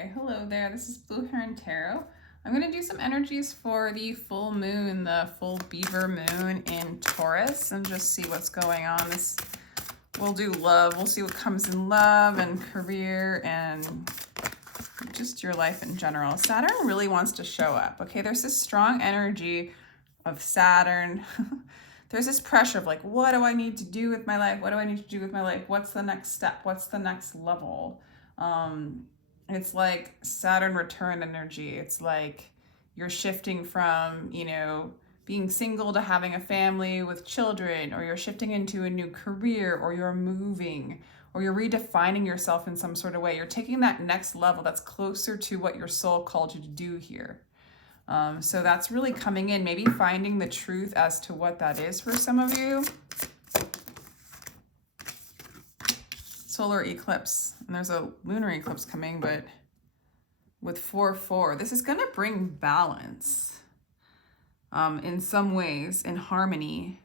Hi, hello there. This is Blue Heron Tarot. I'm going to do some energies for the full moon, the full Beaver moon in Taurus, and just see what's going on. We'll do love. We'll see what comes in love and career and just your life in general. Saturn really wants to show up. Okay, there's this strong energy of Saturn. There's this pressure of like, what do I need to do with my life? What do I need to do with my life? What's the next step? What's the next level? It's like Saturn return energy. It's like you're shifting from, being single to having a family with children, or you're shifting into a new career, or you're moving, or you're redefining yourself in some sort of way. You're taking that next level that's closer to what your soul called you to do here. So that's really coming in, maybe finding the truth as to what that is for some of you. Solar eclipse, and there's a lunar eclipse coming, but with 4-4, this is going to bring balance in some ways, in harmony.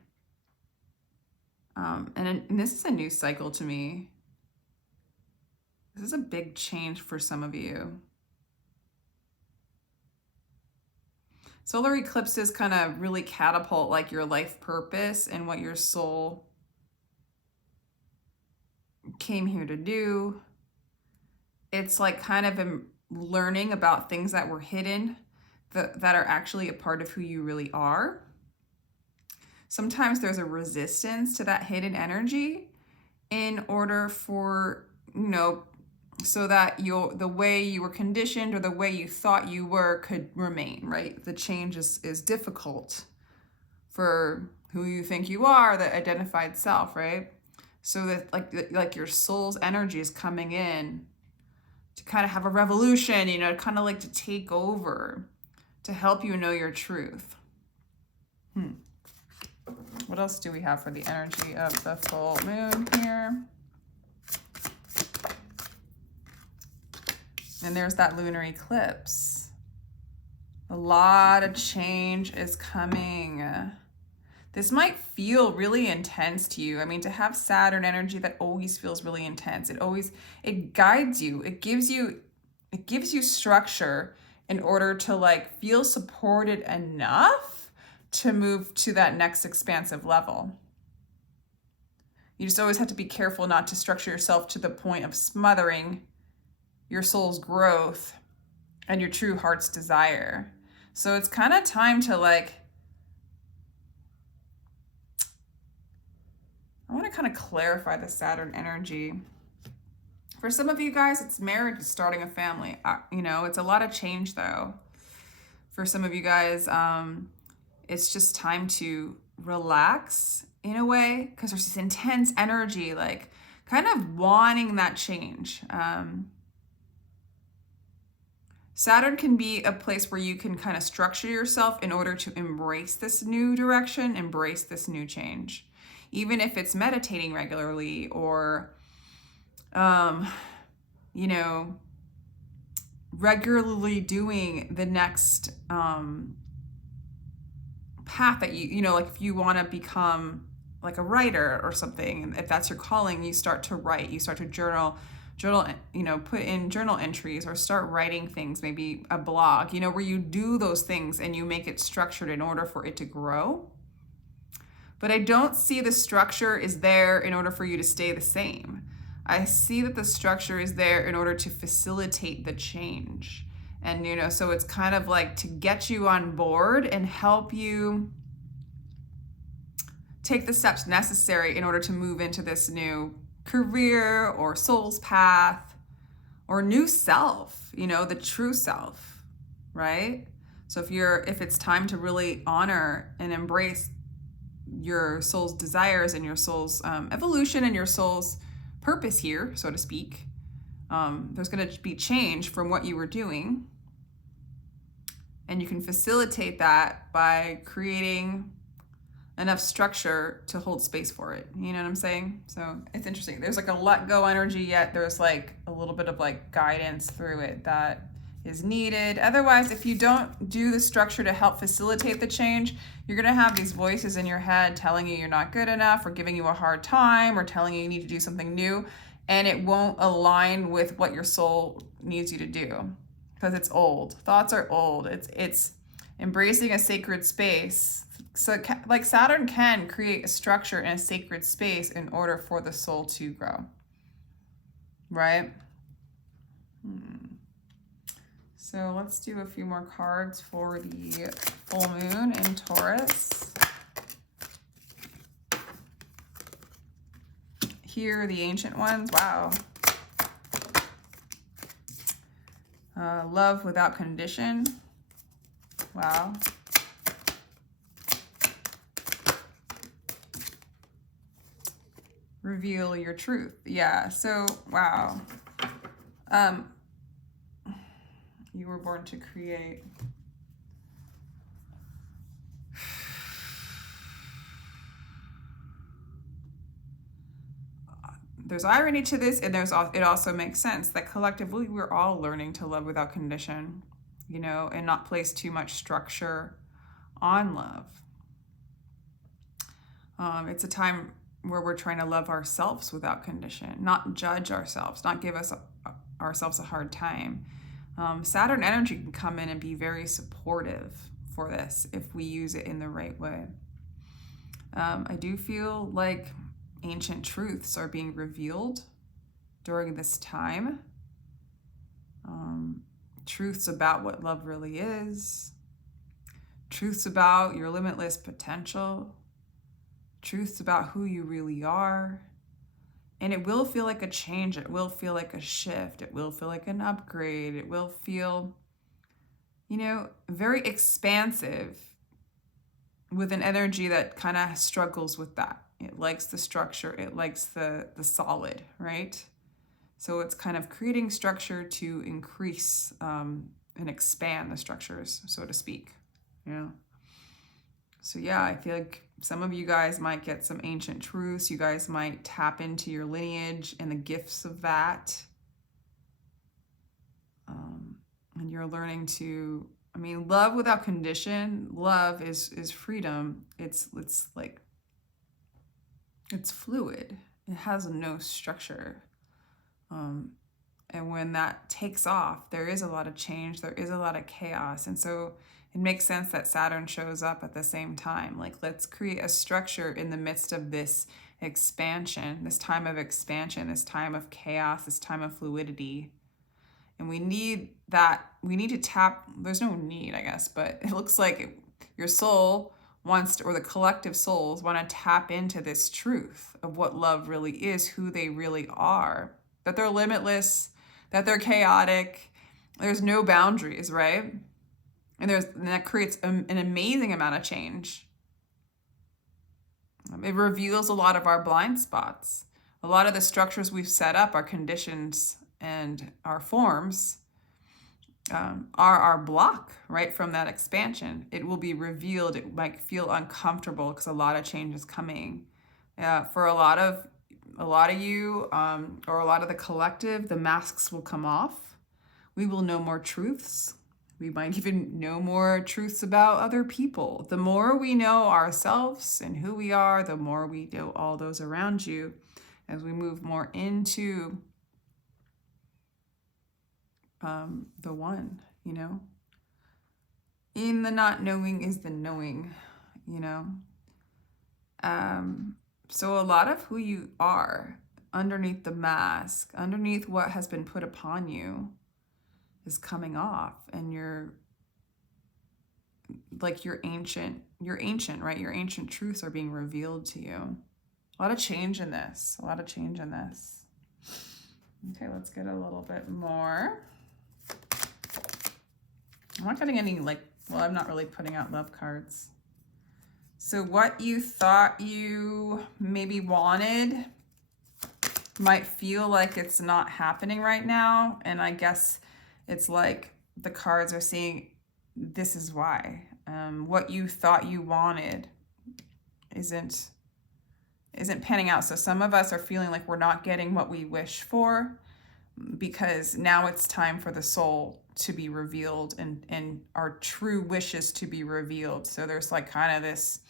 And this is a new cycle to me. This is a big change for some of you. Solar eclipses kind of really catapult like your life purpose and what your soul came here to do. It's like kind of learning about things that were hidden that are actually a part of who you really are. Sometimes there's a resistance to that hidden energy in order for, so that the way you were conditioned or the way you thought you were could remain, right? The change is difficult for who you think you are, the identified self, right? So that like your soul's energy is coming in to kind of have a revolution, kind of like to take over, to help you know your truth. What else do we have for the energy of the full moon here? And there's that lunar eclipse. A lot of change is coming. This might feel really intense to you. I mean, to have Saturn energy, that always feels really intense. It guides you. It gives you structure in order to like feel supported enough to move to that next expansive level. You just always have to be careful not to structure yourself to the point of smothering your soul's growth and your true heart's desire. So it's kind of time to I want to kind of clarify the Saturn energy. For some of you guys, it's marriage, it's starting a family. It's a lot of change though. For some of you guys, it's just time to relax in a way, because there's this intense energy, like kind of wanting that change. Saturn can be a place where you can kind of structure yourself in order to embrace this new direction, embrace this new change. Even if it's meditating regularly or, regularly doing the next path that like if you want to become like a writer or something, if that's your calling, you start to write, you start to journal, put in journal entries or start writing things, maybe a blog, where you do those things and you make it structured in order for it to grow. But I don't see the structure is there in order for you to stay the same. I see that the structure is there in order to facilitate the change. And, so it's kind of like to get you on board and help you take the steps necessary in order to move into this new career or soul's path or new self, the true self, right? So if it's time to really honor and embrace your soul's desires and your soul's evolution and your soul's purpose here, so to speak, there's going to be change from what you were doing. And you can facilitate that by creating enough structure to hold space for it. You know what I'm saying? So it's interesting. There's like a let go energy, yet there's like a little bit of like guidance through it that is needed. Otherwise, if you don't do the structure to help facilitate the change, you're going to have these voices in your head telling you you're not good enough or giving you a hard time or telling you you need to do something new. And it won't align with what your soul needs you to do, because it's old. Thoughts are old. It's embracing a sacred space. So like Saturn can create a structure in a sacred space in order for the soul to grow, right? So let's do a few more cards for the full moon in Taurus. Here are the ancient ones. Wow. Love without condition. Wow. Reveal your truth. Yeah, so wow. You were born to create. There's irony to this, and it also makes sense that collectively we're all learning to love without condition, you know, and not place too much structure on love. It's a time where we're trying to love ourselves without condition, not judge ourselves, not give ourselves a hard time. Saturn energy can come in and be very supportive for this if we use it in the right way. I do feel like ancient truths are being revealed during this time. Truths about what love really is. Truths about your limitless potential. Truths about who you really are. And it will feel like a change. It will feel like a shift. It will feel like an upgrade. It will feel, you know, very expansive, with an energy that kind of struggles with that. It likes the structure. It likes the solid, right? So it's kind of creating structure to increase and expand the structures, so to speak. Yeah. So yeah, I feel like some of you guys might get some ancient truths. You guys might tap into your lineage and the gifts of that. And you're learning to, I mean, love without condition. Love is freedom. It's like, it's fluid. It has no structure. And when that takes off, there is a lot of change. There is a lot of chaos. And so it makes sense that Saturn shows up at the same time. Like, let's create a structure in the midst of this expansion, this time of expansion, this time of chaos, this time of fluidity. And we need that. We need to tap, there's no need, I guess, but it looks like your soul wants to, or the collective souls want to tap into this truth of what love really is, who they really are, that they're limitless, that they're chaotic. There's no boundaries, right? And that creates an amazing amount of change. It reveals a lot of our blind spots. A lot of the structures we've set up, our conditions and our forms, are our block, right, from that expansion. It will be revealed. It might feel uncomfortable because a lot of change is coming. For a lot of you, or a lot of the collective, the masks will come off. We will know more truths. We might even know more truths about other people. The more we know ourselves and who we are, the more we know all those around you as we move more into the one, you know. In the not knowing is the knowing, you know. So a lot of who you are underneath the mask, underneath what has been put upon you, is coming off, and you're ancient, right? Your ancient truths are being revealed to you. A lot of change in this. Okay, let's get a little bit more. I'm not getting any, I'm not really putting out love cards. So what you thought you maybe wanted might feel like it's not happening right now. And I guess it's like the cards are saying, this is why. What you thought you wanted isn't panning out. So some of us are feeling like we're not getting what we wish for, because now it's time for the soul to be revealed and our true wishes to be revealed. So there's like kind of this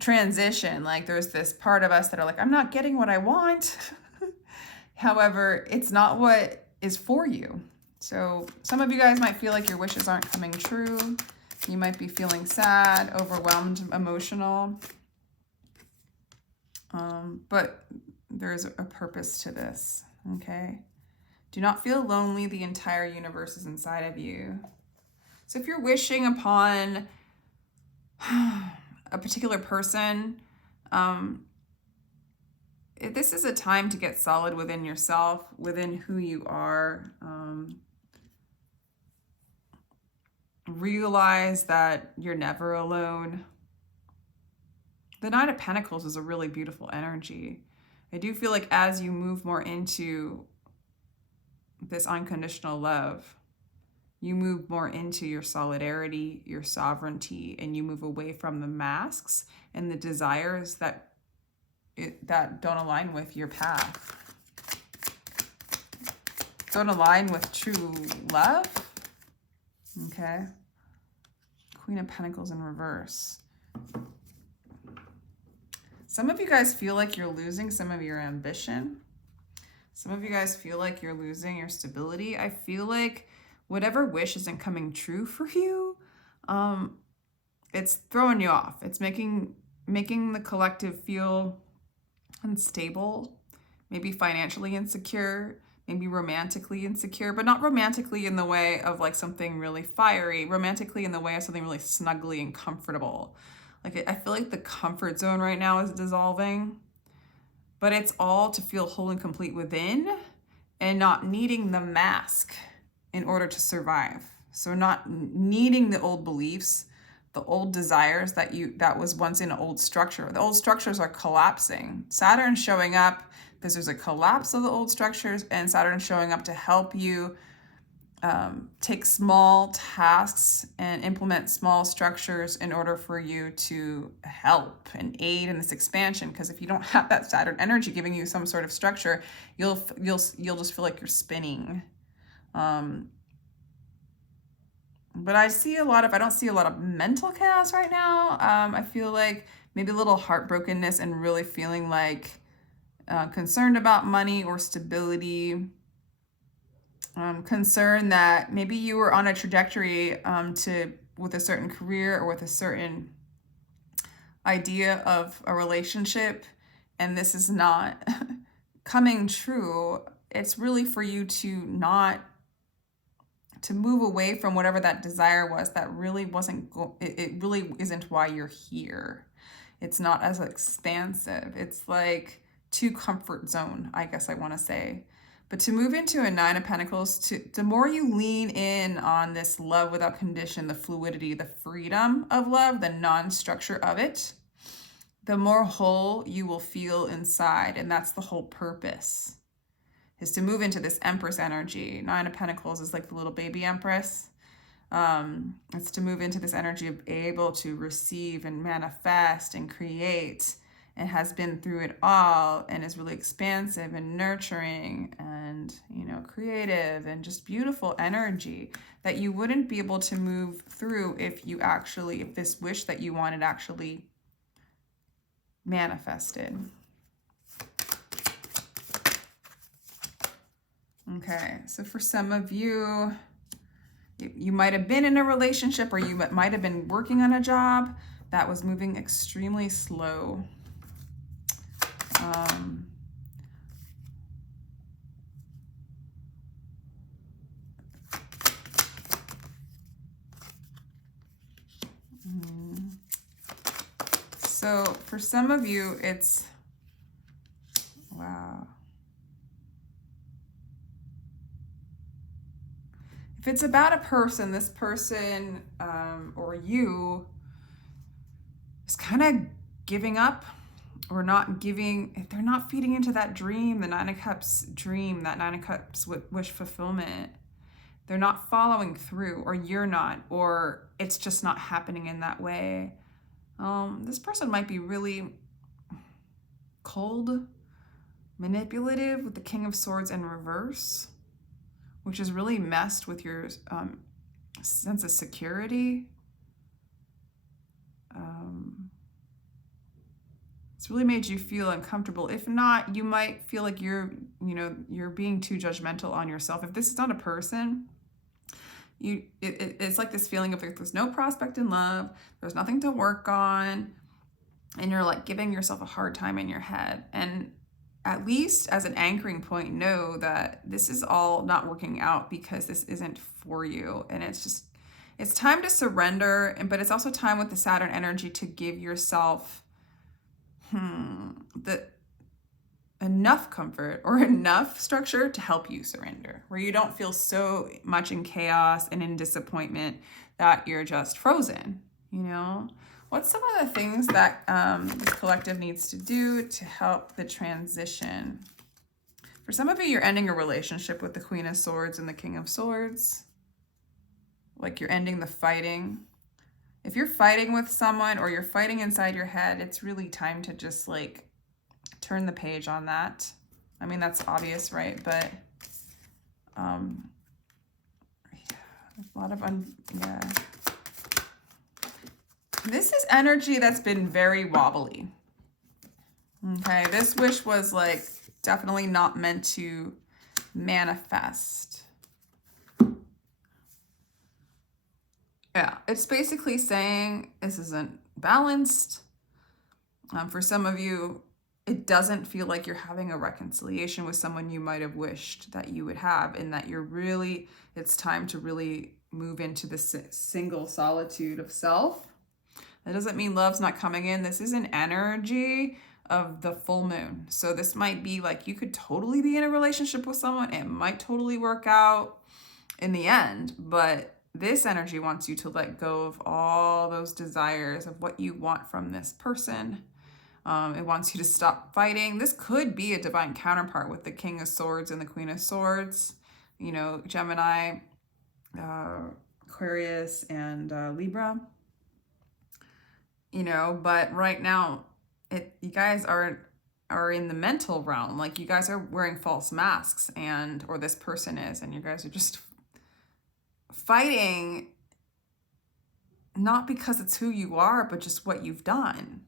transition. Like there's this part of us that are like, I'm not getting what I want. However, it's not what is for you. So some of you guys might feel like your wishes aren't coming true. You might be feeling sad, overwhelmed, emotional. But there's a purpose to this, okay? Do not feel lonely. The entire universe is inside of you. So if you're wishing upon a particular person, this is a time to get solid within yourself, within who you are. Realize that you're never alone. The Nine of Pentacles is a really beautiful energy. I do feel like as you move more into this unconditional love, you move more into your solidarity, your sovereignty, and you move away from the masks and the desires that don't align with your path. Don't align with true love. Okay. Queen of Pentacles in reverse. Some of you guys feel like you're losing some of your ambition. Some of you guys feel like you're losing your stability. I feel like whatever wish isn't coming true for you, it's throwing you off. It's making the collective feel unstable, maybe financially insecure, maybe romantically insecure, but not romantically in the way of like something really fiery, romantically in the way of something really snuggly and comfortable. Like I feel like the comfort zone right now is dissolving, but it's all to feel whole and complete within and not needing the mask in order to survive. So not needing the old beliefs, the old desires that was once in an old structure. The old structures are collapsing. Saturn showing up because there's a collapse of the old structures, and Saturn showing up to help you take small tasks and implement small structures in order for you to help and aid in this expansion. Because if you don't have that Saturn energy giving you some sort of structure, you'll just feel like you're spinning. But I don't see a lot of mental chaos right now. I feel like maybe a little heartbrokenness and really feeling like concerned about money or stability. Concern that maybe you were on a trajectory with a certain career or with a certain idea of a relationship, and this is not coming true. It's really for you to move away from whatever that desire was that really wasn't, it really isn't why you're here. It's not as expansive. It's like too comfort zone, I guess I want to say. But to move into a Nine of Pentacles, the more you lean in on this love without condition, the fluidity, the freedom of love, the non-structure of it, the more whole you will feel inside. And that's the whole purpose, is to move into this Empress energy. Nine of Pentacles is like the little baby Empress. It's to move into this energy of able to receive and manifest and create, and has been through it all and is really expansive and nurturing and, creative and just beautiful energy that you wouldn't be able to move through if this wish that you wanted actually manifested. Okay, so for some of you, you might have been in a relationship, or you might have been working on a job that was moving extremely slow. So for some of you, it's, wow. If it's about a person, this person or you is kind of giving up, or not giving, if they're not feeding into that dream, the Nine of Cups dream, that Nine of Cups wish fulfillment, they're not following through, or you're not, or it's just not happening in that way. This person might be really cold, manipulative with the King of Swords in reverse, which has really messed with your sense of security. It's really made you feel uncomfortable. If not, you might feel like you're being too judgmental on yourself. If this is not a person, it's like this feeling of like there's no prospect in love, there's nothing to work on, and you're like giving yourself a hard time in your head. And at least as an anchoring point, know that this is all not working out because this isn't for you. And it's time to surrender, but it's also time with the Saturn energy to give yourself enough comfort or enough structure to help you surrender, where you don't feel so much in chaos and in disappointment that you're just frozen. What's some of the things that this collective needs to do to help the transition? For some of you, you're ending a relationship with the Queen of Swords and the King of Swords. Like you're ending the fighting. If you're fighting with someone or you're fighting inside your head, it's really time to just like turn the page on that. I mean, that's obvious, right? But a lot of, This is energy that's been very wobbly. Okay, this wish was like definitely not meant to manifest. Yeah, it's basically saying this isn't balanced. For some of you, it doesn't feel like you're having a reconciliation with someone you might have wished that you would have, and that it's time to really move into the single solitude of self. That doesn't mean love's not coming in. This is an energy of the full moon. So this might be like you could totally be in a relationship with someone. It might totally work out in the end, but this energy wants you to let go of all those desires of what you want from this person. It wants you to stop fighting. This could be a divine counterpart with the King of Swords and the Queen of Swords. Gemini, Aquarius, and Libra. But right now, you guys are in the mental realm. Like you guys are wearing false masks, or this person is, and you guys are just fighting, not because it's who you are, but just what you've done,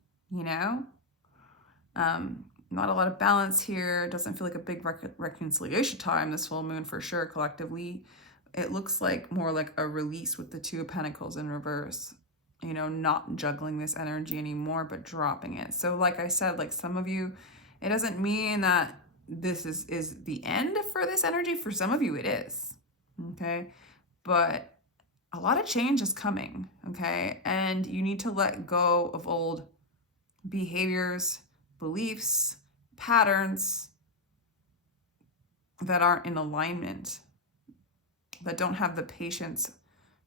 Not a lot of balance here. Doesn't feel like a big reconciliation time, this full moon for sure. Collectively, it looks like more like a release with the Two of Pentacles in reverse. Not juggling this energy anymore, but dropping it. So like I said, like some of you, it doesn't mean that this is the end for this energy. For some of you, it is. Okay. But a lot of change is coming. Okay. And you need to let go of old behaviors, beliefs, patterns that aren't in alignment, that don't have the patience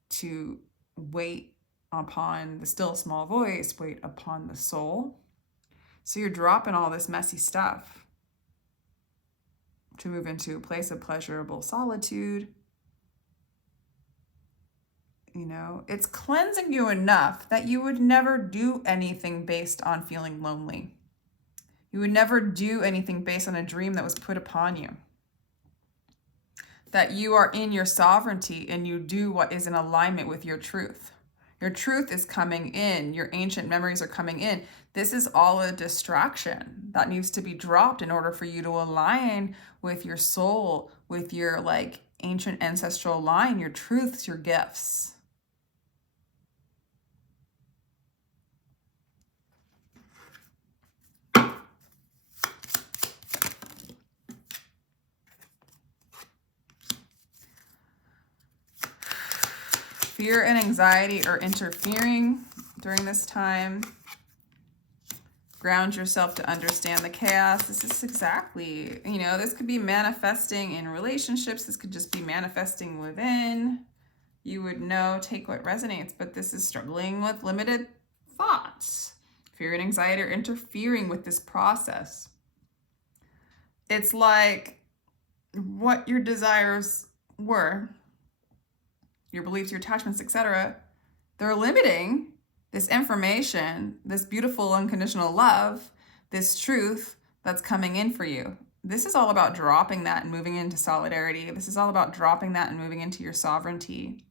to wait upon the still small voice, wait upon the soul. So you're dropping all this messy stuff to move into a place of pleasurable solitude. It's cleansing you enough that you would never do anything based on feeling lonely. You would never do anything based on a dream that was put upon you. That you are in your sovereignty and you do what is in alignment with your truth. Your truth is coming in. Your ancient memories are coming in. This is all a distraction that needs to be dropped in order for you to align with your soul, with your ancient ancestral line, your truths, your gifts. Fear and anxiety are interfering during this time. Ground yourself to understand the chaos. This is exactly, this could be manifesting in relationships. This could just be manifesting within. You would know, take what resonates, but this is struggling with limited thoughts. Fear and anxiety are interfering with this process. It's like what your desires were, your beliefs, your attachments, etc. They're limiting this information, this beautiful unconditional love, this truth that's coming in for you. This is all about dropping that and moving into solidarity. This is all about dropping that and moving into your sovereignty.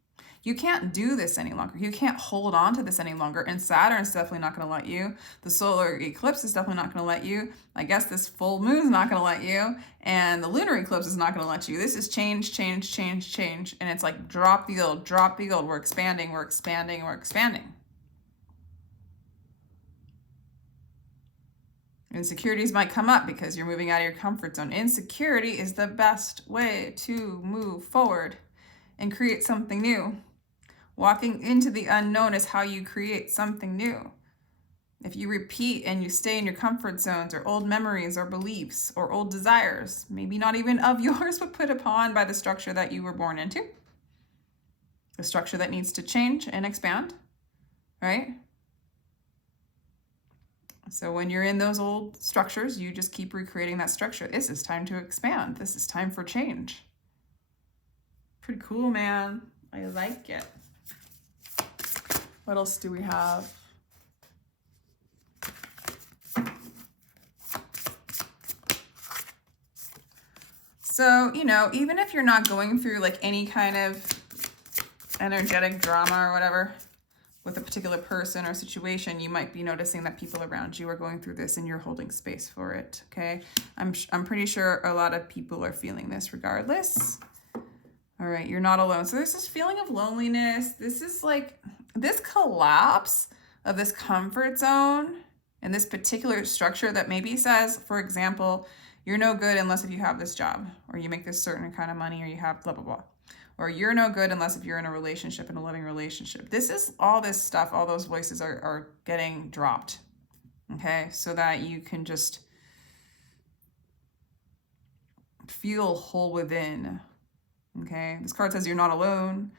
You can't do this any longer. You can't hold on to this any longer. And Saturn's definitely not going to let you. The solar eclipse is definitely not going to let you. I guess this full moon's not going to let you. And the lunar eclipse is not going to let you. This is change, change, change, change. And it's like drop the old, drop the old. We're expanding, we're expanding, we're expanding. Insecurities might come up because you're moving out of your comfort zone. Insecurity is the best way to move forward and create something new. Walking into the unknown is how you create something new. If you repeat and you stay in your comfort zones or old memories or beliefs or old desires, maybe not even of yours, but put upon by the structure that you were born into, a structure that needs to change and expand, right? So when you're in those old structures, you just keep recreating that structure. This is time to expand. This is time for change. Pretty cool, man. I like it. What else do we have? So, you know, even if you're not going through like any kind of energetic drama or whatever with a particular person or situation, you might be noticing that people around you are going through this and you're holding space for it, okay? I'm pretty sure a lot of people are feeling this regardless. All right, you're not alone. So there's this feeling of loneliness. This is like this collapse of this comfort zone and this particular structure that maybe says, for example, you're no good unless if you have this job, or you make this certain kind of money, or you have blah, blah, blah. Or you're no good unless if you're in a relationship, in a loving relationship. This is all this stuff, all those voices are getting dropped, okay? So that you can just feel whole within, okay? This card says you're not alone,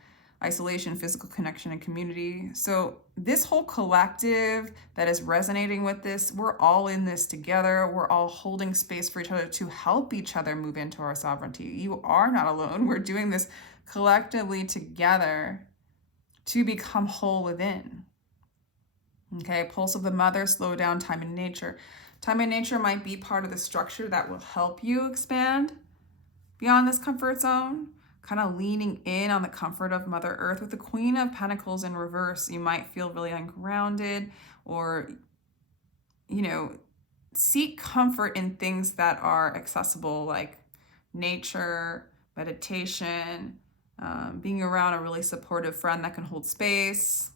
isolation, physical connection, and community. So this whole collective that is resonating with this, we're all in this together. We're all holding space for each other to help each other move into our sovereignty. You are not alone. We're doing this collectively together to become whole within. Okay, pulse of the mother, slow down, time in nature. Time in nature might be part of the structure that will help you expand beyond this comfort zone, kind of leaning in on the comfort of Mother Earth. With the Queen of Pentacles in reverse, you might feel really ungrounded, or, you know, seek comfort in things that are accessible, like nature, meditation, being around a really supportive friend that can hold space,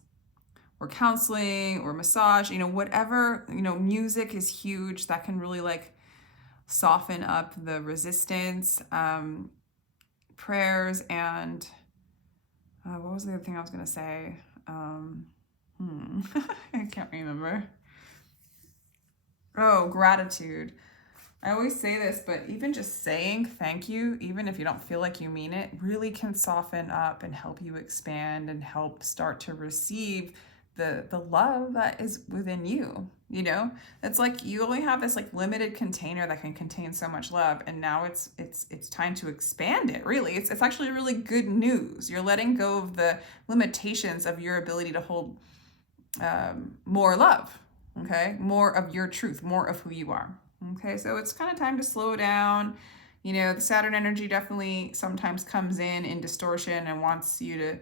or counseling, or massage, you know, whatever, you know, music is huge. That can really like soften up the resistance. Prayers and what was the other thing I was going to say? I can't remember. Oh, gratitude. I always say this, but even just saying thank you, even if you don't feel like you mean it, really can soften up and help you expand and help start to receive the love that is within you. You know, it's like you only have this like limited container that can contain so much love, and now it's time to expand it. Really, it's actually really good news. You're letting go of the limitations of your ability to hold more love. Okay, more of your truth, more of who you are. Okay, so it's kind of time to slow down. You know, the Saturn energy definitely sometimes comes in distortion and wants you to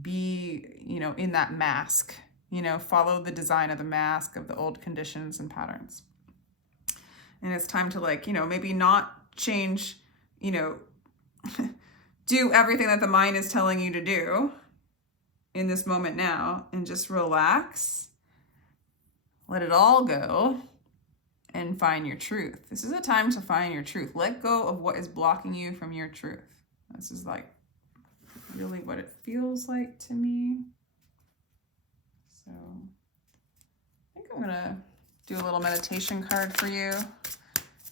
be, you know, in that mask, you know, follow the design of the mask of the old conditions and patterns. And it's time to, like, you know, maybe not change, you know, do everything that the mind is telling you to do in this moment now, and just relax, let it all go, and find your truth. This is a time to find your truth. Let go of what is blocking you from your truth. This is like really what it feels like to me. So I think I'm gonna do a little meditation card for you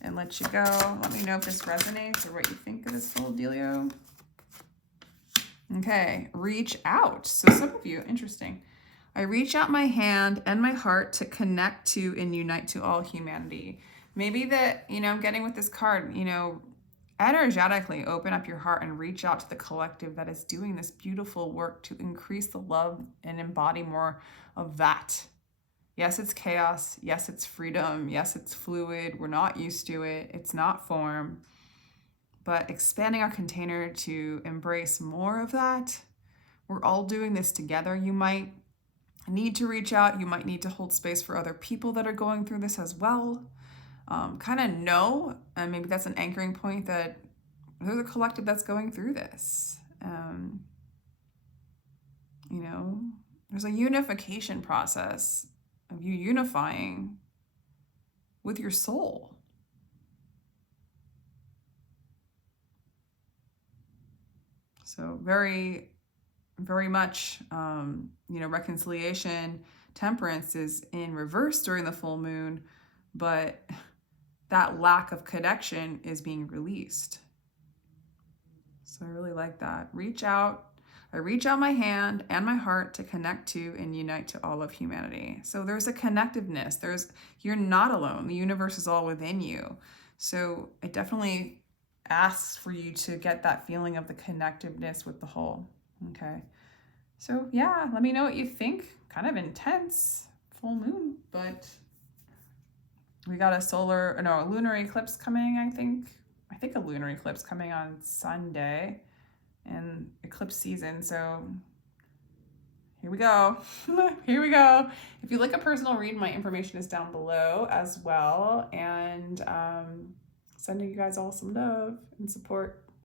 and let you go. Let me know if this resonates or what you think of this whole dealio. Okay, reach out. So some of you, interesting. I reach out my hand and my heart to connect to and unite to all humanity. Maybe that, you know, I'm getting with this card, you know, energetically open up your heart and reach out to the collective that is doing this beautiful work to increase the love and embody more of that. Yes, it's chaos. Yes, it's freedom. Yes, it's fluid. We're not used to it. It's not form. But expanding our container to embrace more of that We're all doing this together. You might need to reach out. You might need to hold space for other people that are going through this as well. Kind of know, and maybe that's an anchoring point, that there's a collective that's going through this. You know, there's a unification process of you unifying with your soul. So very, very much, you know, reconciliation, temperance is in reverse during the full moon, but that lack of connection is being released. So I really like that. Reach out. I reach out my hand and my heart to connect to and unite to all of humanity. So there's a connectiveness. You're not alone. The universe is all within you. So it definitely asks for you to get that feeling of the connectiveness with the whole. Okay. So yeah, let me know what you think. Kind of intense full moon, but we got a lunar eclipse coming, I think a lunar eclipse coming on Sunday and eclipse season. So here we go. Here we go. If you'd like a personal read, my information is down below as well. And sending you guys all some love and support.